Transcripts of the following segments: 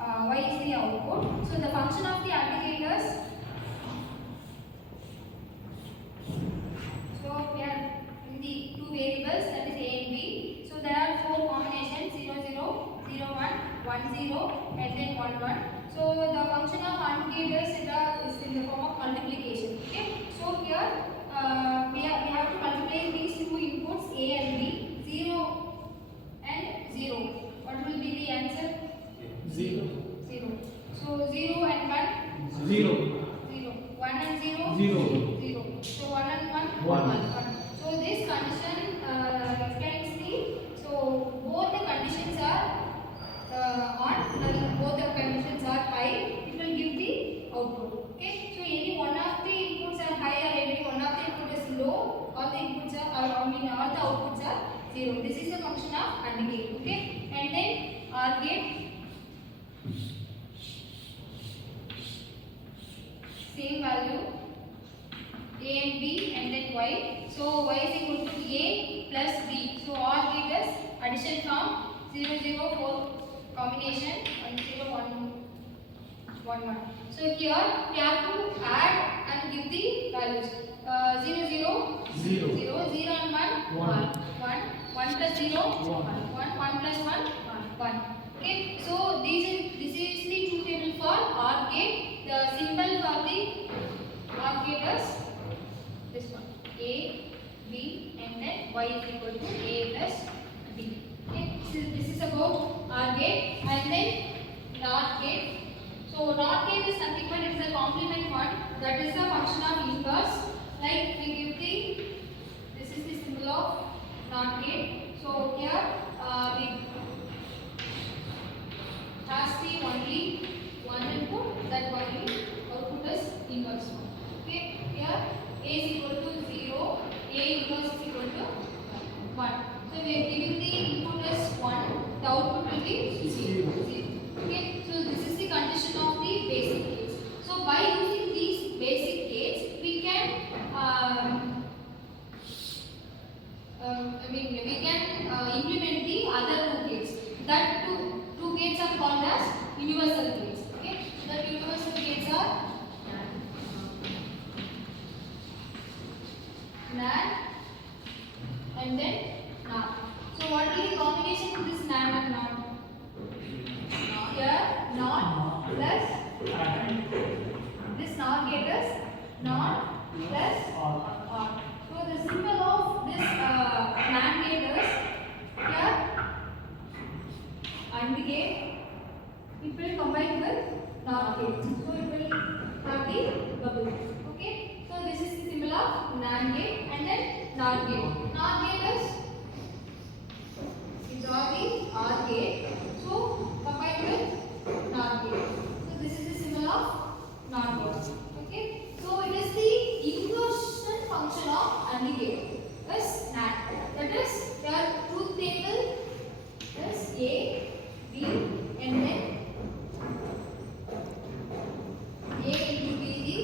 y is the output. So the function of the indicators. So we are in the two variables, that is a and b. So there are four combinations 0 0 0 1 1 0 and then 1 1. So the function of indicators is in the form of multiplication. Okay. So here we have to multiply these two inputs a and b, 0 and 0. What will be the answer? 0. 0. So 0 and 1? 0. 0. 1 and 0? 0. 0. So 1 and 1? 1. 1. So this condition explains the, so both the conditions are on, both the conditions are high, it will give the output. Okay. So any one of the inputs are high or any one of the input is low, all the inputs are, all the outputs are 0. This is the function of AND gate. Okay. And then OR gate, same value a and b and then y. So y is equal to a plus b. So OR gate is addition from 0 0 4 combination 1 0 1 1 1. So here we have to add and give the values. 0 0 0. 0 0 and 1 1. 1 1 plus 0 1 1 plus 1 1. Okay. So this is the truth table for OR gate. The symbol for the OR gate is this one, a b and then y is equal to a plus b. Okay. So this is about OR gate. And then NOT gate. So NOT gate is nothing but it is a complement one, that is the function of inverse. Like we give the, this is the symbol of NOT gate. So here we has the only one input, that only output is inverse one. Okay. Here a is equal to 0, a inverse is equal to 1. So we are giving the input as 1, the output will be 0. Okay. So this is the condition of the basic gates. So by using these basic gates, we can implement the other two gates. That two gates are called as universal gates. Okay. The universal gates are NAND and then NOT. So what is the combination of this NAND and NOT? Here NOT plus this NOT gate is NOT plus OR. So the symbol of this NAND gate is here AND gate. It will combine with NOT gate. So it will have the bubble. Okay. So this is the symbol of NAND gate and then NOT gate. NOT gate is, we draw the OR gate. So combined with NOT gate. So this is the symbol of NOT gate. Okay. So it is the inversion function of AND gate is NAND. That is your truth table is A, B and then A into B the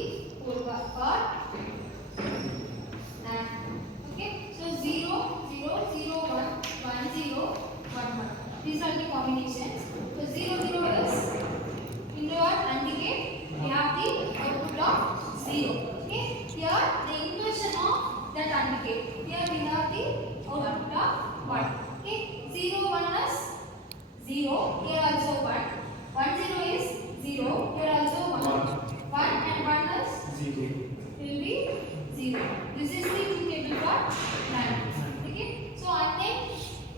whole part NAND. Okay. So 0 0 0 1 1 0 1 1. These are the combinations. So 0 0 is in your AND gate we have the output of 0. Okay. Here the inversion of that AND gate. Here we have the output of 1. Okay. 0 1 is 0. Here also 1. 1 0 is 0. Here also 1. 1 and 1 is 0. will be 0. This is the truth table for NAND. Okay. So and then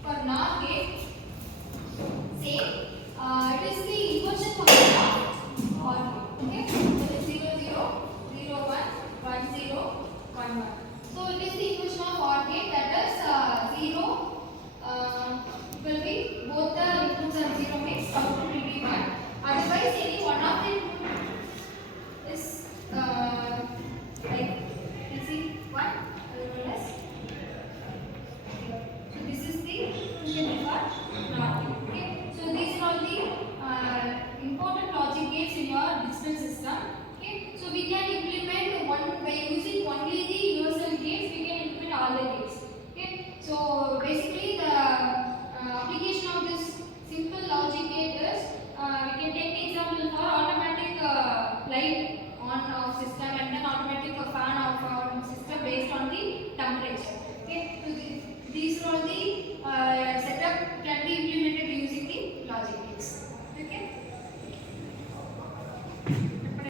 for NOT gate, same. It is the inversion function of OR gate. Okay. So it is 0 0 0 1 1 0 1 1. So it is the inversion of OR gate, that is 0. Will be both the inputs are 0 means output will be 1. Otherwise any one of the input is like this is 1 as well as 0. So this is the function for NOT gate. Okay. So these are all the important logic gates in your digital system. Okay. So we can implement one by using only the universal gates. We can implement all the gates. Okay. So